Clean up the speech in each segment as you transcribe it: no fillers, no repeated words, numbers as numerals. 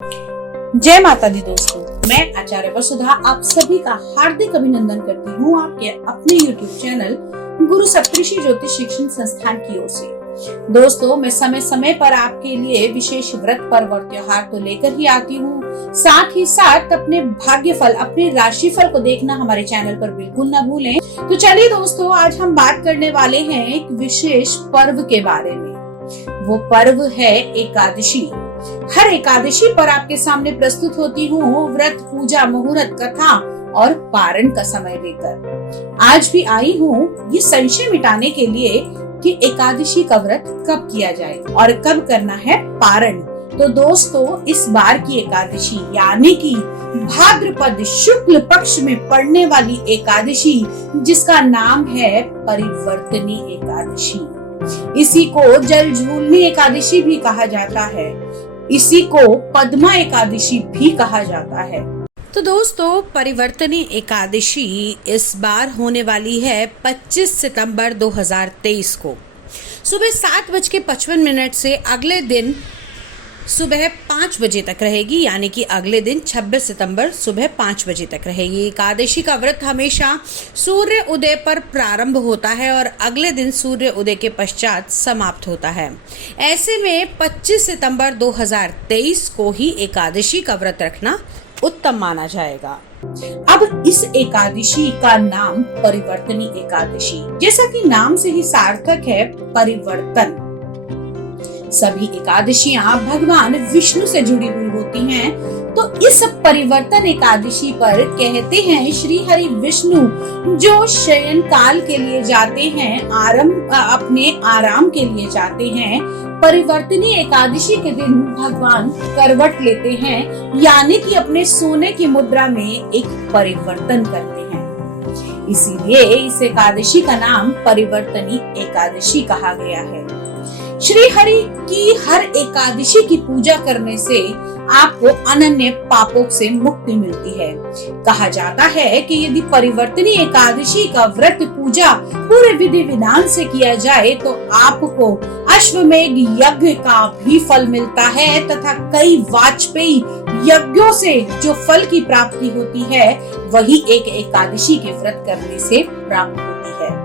जय माता दी दोस्तों, मैं आचार्य वसुधा आप सभी का हार्दिक अभिनंदन करती हूँ आपके अपने YouTube चैनल गुरु सप्तऋषि ज्योतिष शिक्षण संस्थान की ओर से। दोस्तों, मैं समय समय पर आपके लिए विशेष व्रत पर्व और त्योहार तो लेकर ही आती हूँ, साथ ही साथ अपने भाग्य फल, अपने राशि फल को देखना हमारे चैनल पर बिल्कुल न भूलें। तो चलिए दोस्तों, आज हम बात करने वाले हैं एक विशेष पर्व के बारे में। वो पर्व है एकादशी। हर एकादशी पर आपके सामने प्रस्तुत होती हूँ व्रत, पूजा, मुहूर्त, कथा और पारण का समय लेकर। आज भी आई हूँ ये संशय मिटाने के लिए कि एकादशी का व्रत कब किया जाए और कब करना है पारण। तो दोस्तों, इस बार की एकादशी यानी कि भाद्रपद शुक्ल पक्ष में पड़ने वाली एकादशी, जिसका नाम है परिवर्तनी एकादशी। इसी को जल झूलनी एकादशी भी कहा जाता है, इसी को पद्मा एकादशी भी कहा जाता है। तो दोस्तों, परिवर्तनी एकादशी इस बार होने वाली है 25 सितंबर 2023 को सुबह 7:55 से अगले दिन सुबह 5 बजे तक रहेगी, यानी कि अगले दिन 26 सितंबर सुबह 5 बजे तक रहेगी। एकादशी का व्रत हमेशा सूर्य उदय पर प्रारंभ होता है और अगले दिन सूर्य उदय के पश्चात समाप्त होता है। ऐसे में 25 सितंबर 2023 को ही एकादशी का व्रत रखना उत्तम माना जाएगा। अब इस एकादशी का नाम परिवर्तनी एकादशी, जैसा कि नाम से ही सार्थक है परिवर्तन। सभी एकादशियां भगवान विष्णु से जुड़ी हुई होती हैं, तो इस परिवर्तन एकादशी पर कहते हैं श्री हरि विष्णु जो शयन काल के लिए जाते हैं, अपने आराम के लिए जाते हैं, परिवर्तनी एकादशी के दिन भगवान करवट लेते हैं, यानी कि अपने सोने की मुद्रा में एक परिवर्तन करते हैं। इसीलिए इस एकादशी का नाम परिवर्तनी एकादशी कहा गया है। श्री हरि की हर एकादशी की पूजा करने से आपको अनन्य पापों से मुक्ति मिलती है। कहा जाता है कि यदि परिवर्तनी एकादशी का व्रत पूजा पूरे विधि विधान से किया जाए तो आपको अश्वमेध यज्ञ का भी फल मिलता है तथा कई वाजपेयी यज्ञों से जो फल की प्राप्ति होती है वही एक एकादशी के व्रत करने से प्राप्त होती है।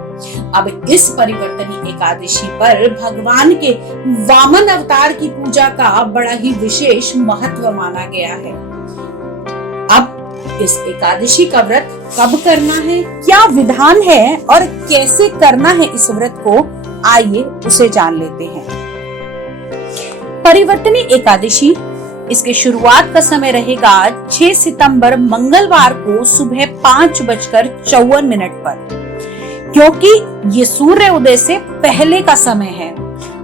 अब इस परिवर्तनी एकादशी पर भगवान के वामन अवतार की पूजा का बड़ा ही विशेष महत्व माना गया है। अब इस एकादशी का व्रत कब करना है, क्या विधान है और कैसे करना है इस व्रत को, आइए उसे जान लेते हैं। परिवर्तनी एकादशी, इसके शुरुआत का समय रहेगा 6 सितंबर मंगलवार को सुबह 5:54 पर, क्योंकि ये सूर्य उदय से पहले का समय है।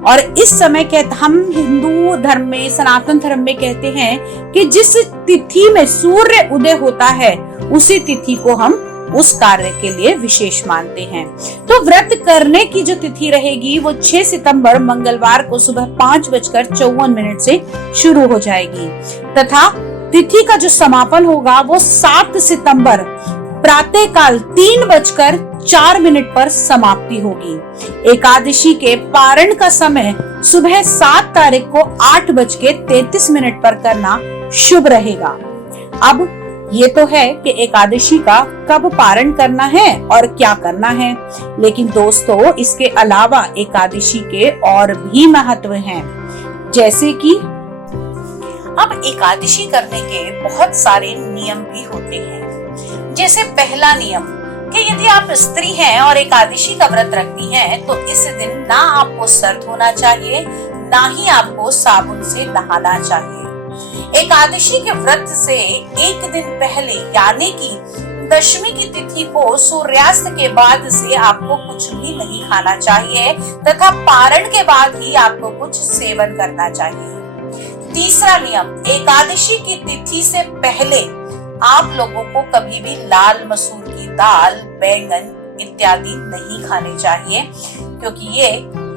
और इस समय हम हिंदू धर्म में, सनातन धर्म में कहते हैं कि जिस तिथि में सूर्य उदय होता है उसी तिथि को हम उस कार्य के लिए विशेष मानते हैं। तो व्रत करने की जो तिथि रहेगी वो 6 सितंबर मंगलवार को सुबह 5:54 से शुरू हो जाएगी तथा तिथि का जो समापन होगा वो 7 सितंबर प्रातः काल 3:04 पर समाप्ति होगी। एकादशी के पारण का समय सुबह 7 तारीख को 8:33 पर करना शुभ रहेगा। अब ये तो है कि एकादशी का कब पारण करना है और क्या करना है, लेकिन दोस्तों इसके अलावा एकादशी के और भी महत्व हैं, जैसे कि अब एकादशी करने के बहुत सारे नियम भी होते हैं। जैसे पहला नियम कि यदि आप स्त्री हैं और एकादशी का व्रत रखती हैं तो इस दिन ना आपको सर धोना चाहिए, ना ही आपको साबुन से नहाना चाहिए। एकादशी के व्रत से एक दिन पहले यानी कि दशमी की तिथि को सूर्यास्त के बाद से आपको कुछ भी नहीं खाना चाहिए तथा पारण के बाद ही आपको कुछ सेवन करना चाहिए। तीसरा नियम, एकादशी की तिथि से पहले आप लोगों को कभी भी लाल मसूर की दाल, बैंगन इत्यादि नहीं खाने चाहिए, क्योंकि ये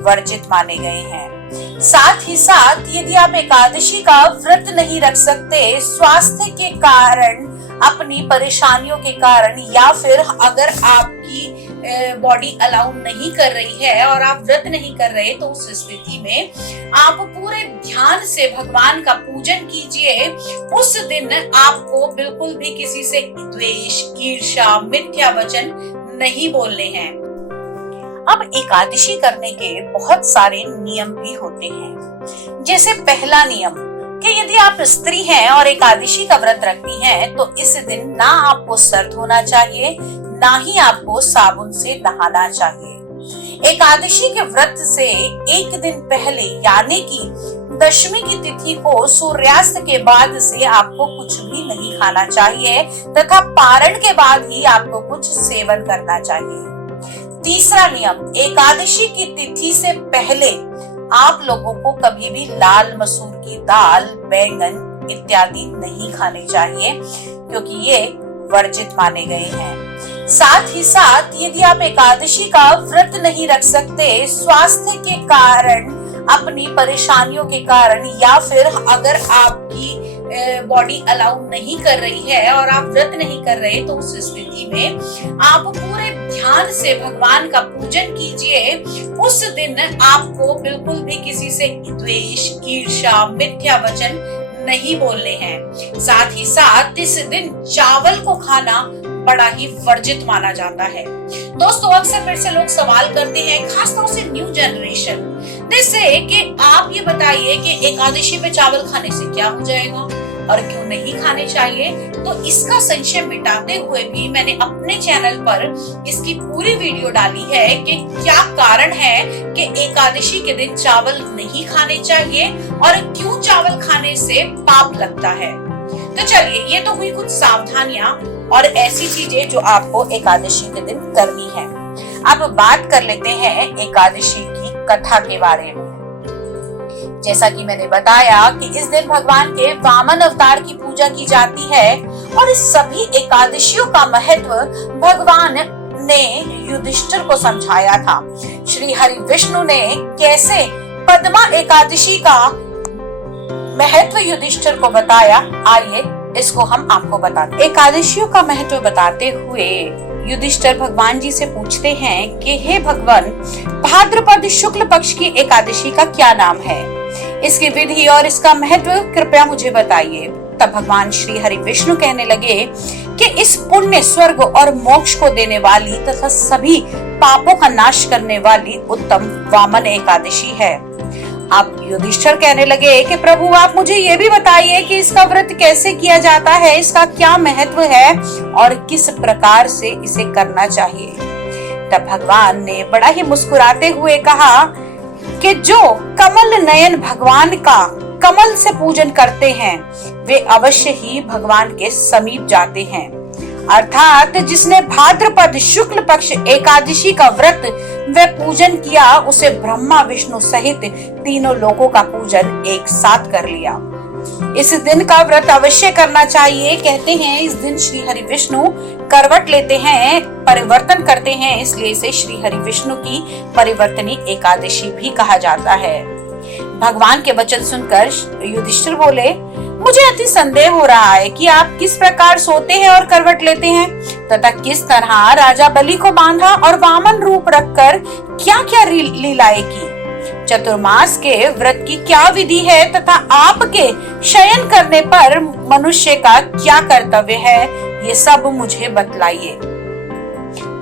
वर्जित माने गए हैं। साथ ही साथ यदि आप एकादशी का व्रत नहीं रख सकते, स्वास्थ्य के कारण, अपनी परेशानियों के कारण, या फिर अगर आपकी बॉडी अलाउ नहीं कर रही है और आप व्रत नहीं कर रहे, तो उस स्थिति में आप पूरे ध्यान से भगवान का पूजन कीजिए। उस दिन आपको बिल्कुल भी किसी से द्वेष, ईर्ष्या, मिथ्या वचन नहीं बोलने हैं। अब एकादशी करने के बहुत सारे नियम भी होते हैं। जैसे पहला नियम कि यदि आप स्त्री हैं और एकादशी का व्रत रखती हैं, तो इस दिन ना आपको सर धोना चाहिए, ना ही आपको साबुन से नहाना चाहिए। एकादशी के व्रत से एक दिन पहले यानी कि दशमी की तिथि को सूर्यास्त के बाद से आपको कुछ भी नहीं खाना चाहिए तथा पारण के बाद ही आपको कुछ सेवन करना चाहिए। तीसरा नियम, एकादशी की तिथि से पहले आप लोगों को कभी भी लाल मसूर की दाल, बैंगन इत्यादि नहीं खाने चाहिए, क्योंकि ये वर्जित माने गए हैं। साथ ही साथ यदि आप एकादशी का व्रत नहीं रख सकते, स्वास्थ्य के कारण, अपनी परेशानियों के कारण, या फिर अगर आपकी बॉडी अलाउ नहीं कर रही है और आप व्रत नहीं कर रहे, तो उस स्थिति में आप पूरे ध्यान से भगवान का पूजन कीजिए। उस दिन आपको बिल्कुल भी किसी से द्वेष, ईर्ष्या, मिथ्या वचन नहीं बोलने हैं। साथ ही साथ इस दिन चावल को खाना बड़ा ही वर्जित माना जाता है। दोस्तों, अक्सर मेरे से लोग सवाल करते हैं, खासतौर से न्यू जनरेशन, जैसे कि आप ये बताइए कि एकादशी में चावल खाने से क्या हो जाएगा और क्यों नहीं खाने चाहिए। तो इसका संशय मिटाते हुए भी मैंने अपने चैनल पर इसकी पूरी वीडियो डाली है कि क्या कारण है कि एकादशी के दिन चावल नहीं खाने चाहिए और क्यों चावल खाने से पाप लगता है। तो चलिए, ये तो हुई कुछ सावधानियां और ऐसी चीजें जो आपको एकादशी के दिन करनी है। अब बात कर लेते हैं एकादशी की कथा के बारे में। जैसा कि मैंने बताया कि इस दिन भगवान के वामन अवतार की पूजा की जाती है और इस सभी एकादशियों का महत्व भगवान ने युधिष्ठिर को समझाया था। श्री हरि विष्णु ने कैसे पद्मा एकादशी का महत्व युधिष्ठिर को बताया, आइए इसको हम आपको बताते। एकादशियों का महत्व बताते हुए युधिष्ठिर भगवान जी से पूछते हैं कि हे भगवान, भाद्रपद शुक्ल पक्ष की एकादशी का क्या नाम है, इसकी विधि और इसका महत्व कृपया मुझे बताइए। तब भगवान श्री हरि विष्णु कहने लगे कि इस पुण्य, स्वर्ग और मोक्ष को देने वाली तथा सभी पापों का नाश करने वाली उत्तम वामन एकादशी है। अब युधिष्ठिर कहने लगे कि प्रभु, आप मुझे ये भी बताइए कि इसका व्रत कैसे किया जाता है, इसका क्या महत्व है और किस प्रकार से इसे करना चाहिए। तब भगवान ने बड़ा ही मुस्कुराते हुए कहा कि जो कमल नयन भगवान का कमल से पूजन करते हैं, वे अवश्य ही भगवान के समीप जाते हैं। अर्थात जिसने भाद्रपद शुक्ल पक्ष एकादशी का व्रत व पूजन किया, उसे ब्रह्मा विष्णु सहित तीनों लोकों का पूजन एक साथ कर लिया। इस दिन का व्रत अवश्य करना चाहिए। कहते हैं इस दिन श्री हरि विष्णु करवट लेते हैं, परिवर्तन करते हैं, इसलिए इसे श्री हरि विष्णु की परिवर्तनी एकादशी भी कहा जाता है। भगवान के वचन सुनकर युधिष्ठिर बोले, मुझे अति संदेह हो रहा है कि आप किस प्रकार सोते हैं और करवट लेते हैं तथा किस तरह राजा बलि को बांधा और वामन रूप रखकर क्या क्या लीलाएं की। चतुर्मास के व्रत की क्या विधि है तथा आपके शयन करने पर मनुष्य का क्या कर्तव्य है, ये सब मुझे बतलाइए।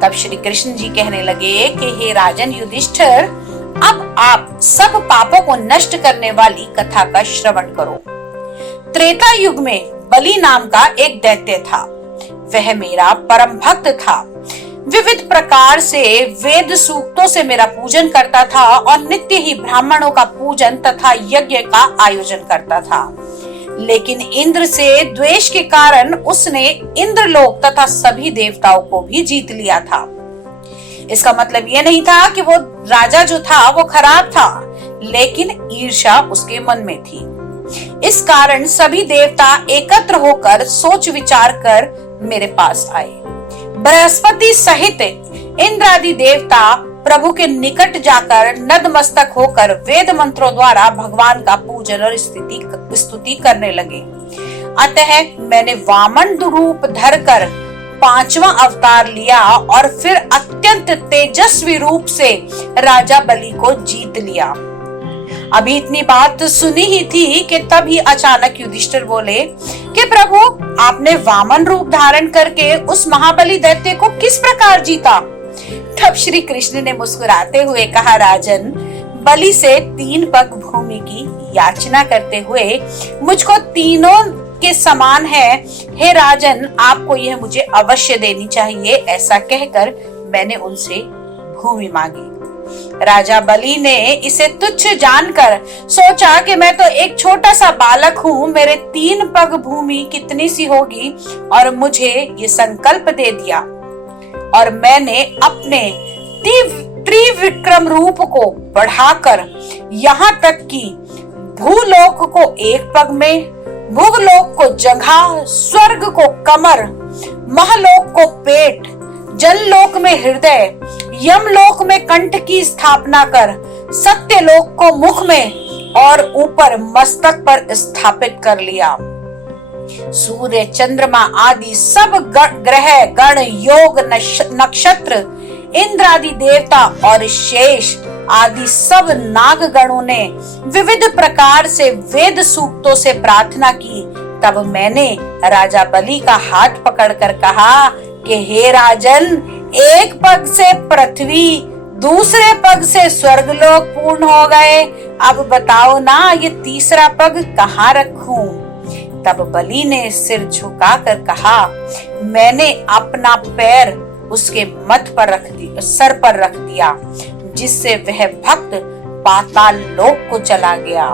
तब श्री कृष्ण जी कहने लगे कि हे राजन युधिष्ठिर, अब आप सब पापों को नष्ट करने वाली कथा का श्रवण करो। त्रेता युग में बलि नाम का एक दैत्य था। वह मेरा परम भक्त था। विविध प्रकार से वेद सूक्तों से मेरा पूजन करता था और नित्य ही ब्राह्मणों का पूजन तथा यज्ञ का आयोजन करता था। लेकिन इंद्र से द्वेष के कारण उसने इंद्रलोक तथा सभी देवताओं को भी जीत लिया था। इसका मतलब यह नहीं था कि वो राजा जो था वो खराब था, लेकिन ईर्ष्या उसके मन में थी। इस कारण सभी देवता एकत्र होकर सोच विचार कर मेरे पास आए। बृहस्पति सहित इंद्र आदि देवता प्रभु के निकट जाकर नतमस्तक होकर वेद मंत्रों द्वारा भगवान का पूजन और स्तुति करने लगे। अतः मैंने वामन रूप धरकर 5वां अवतार लिया और फिर अत्यंत तेजस्वी रूप से राजा बलि को जीत लिया। अभी इतनी बात सुनी ही थी कि तभी अचानक युधिष्ठिर बोले कि प्रभु, आपने वामन रूप धारण करके उस महाबली दैत्य को किस प्रकार जीता? तब श्री कृष्ण ने मुस्कुराते हुए कहा, राजन, बलि से 3 पग भूमि की याचना करते हुए मुझको तीनों के समान है, हे राजन, आपको यह मुझे अवश्य देनी चाहिए। ऐसा कहकर मैंने उनसे भूमि मांगी। राजा बलि ने इसे तुच्छ जानकर सोचा कि मैं तो एक छोटा सा बालक हूँ, मेरे 3 पग भूमि कितनी सी होगी, और मुझे ये संकल्प दे दिया। और मैंने अपने त्रिविक्रम रूप को बढ़ाकर यहाँ तक कि भूलोक को 1 पग में, भूलोक को जंघा, स्वर्ग को कमर, महलोक को पेट, जललोक में हृदय, यमलोक में कंठ की स्थापना कर सत्यलोक को मुख में और ऊपर मस्तक पर स्थापित कर लिया। सूर्य, चंद्रमा आदि सब ग्रह, गण, योग, नक्षत्र, इंद्र आदि देवता और शेष आदि सब नाग गणों ने विविध प्रकार से वेद सूक्तों से प्रार्थना की। तब मैंने राजा बलि का हाथ पकड़कर कहा कि हे राजन, 1 पग से पृथ्वी, दूसरे पग से स्वर्गलोक पूर्ण हो गए। अब बताओ ना, ये तीसरा पग कहाँ रखूं? तब बलि ने सिर झुकाकर कहा, मैंने अपना पैर उसके मत पर रख दिया, सर पर रख दिया, जिससे वह भक्त पाताल लोक को चला गया।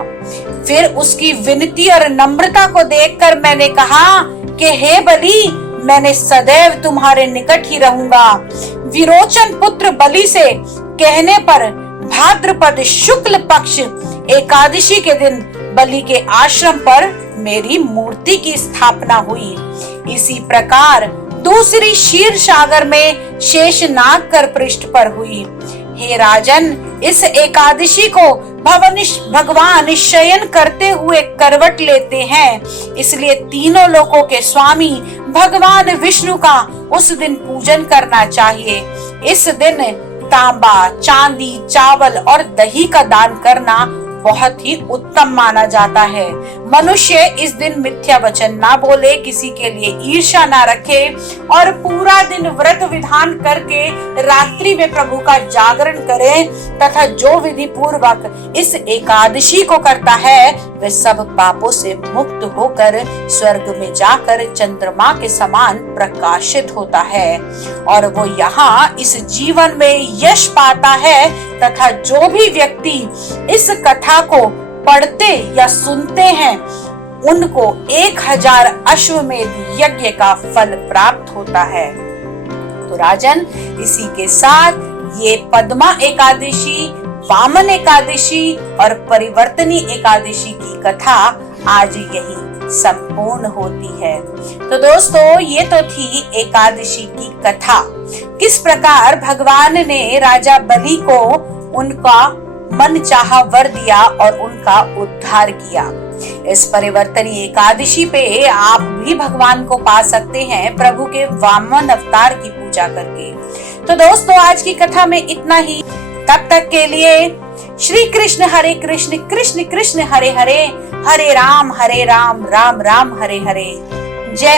फिर उसकी विनती और नम्रता को देखकर मैंने कहा कि हे बलि, मैंने सदैव तुम्हारे निकट ही रहूंगा। विरोचन पुत्र बलि से कहने पर भाद्रपद शुक्ल पक्ष एकादशी के दिन बलि के आश्रम पर मेरी मूर्ति की स्थापना हुई। इसी प्रकार दूसरी क्षीर सागर में शेषनाग कर पृष्ठ पर हुई। हे राजन, इस एकादशी को भगवान शयन करते हुए करवट लेते हैं, इसलिए तीनों लोकों के स्वामी भगवान विष्णु का उस दिन पूजन करना चाहिए। इस दिन तांबा, चांदी, चावल और दही का दान करना बहुत ही उत्तम माना जाता है। मनुष्य इस दिन मिथ्या वचन ना बोले, किसी के लिए ईर्ष्या ना रखे और पूरा दिन व्रत विधान करके रात्रि में प्रभु का जागरण करे, तथा जो विधि पूर्वक इस एकादशी को करता है वह सब पापों से मुक्त होकर स्वर्ग में जाकर चंद्रमा के समान प्रकाशित होता है और वो यहाँ इस जीवन में यश पाता है। तथा जो भी व्यक्ति इस कथा को पढ़ते या सुनते हैं उनको 1000 अश्वमेध यज्ञ का फल प्राप्त होता है। तो राजन, इसी के साथ ये पद्मा एकादशी, वामन एकादशी और परिवर्तनी एकादशी की कथा आज यही संपूर्ण होती है। तो दोस्तों, ये तो थी एकादशी की कथा। किस प्रकार भगवान ने राजा बलि को उनका मनचाहा वर दिया और उनका उद्धार किया। इस परिवर्तनी एकादशी पे आप भी भगवान को पा सकते हैं प्रभु के वामन अवतार की पूजा करके। तो दोस्तों, आज की कथा में इतना ही। तब तक के लिए श्री कृष्ण हरे कृष्ण, कृष्ण कृष्ण हरे हरे, हरे राम राम राम हरे हरे।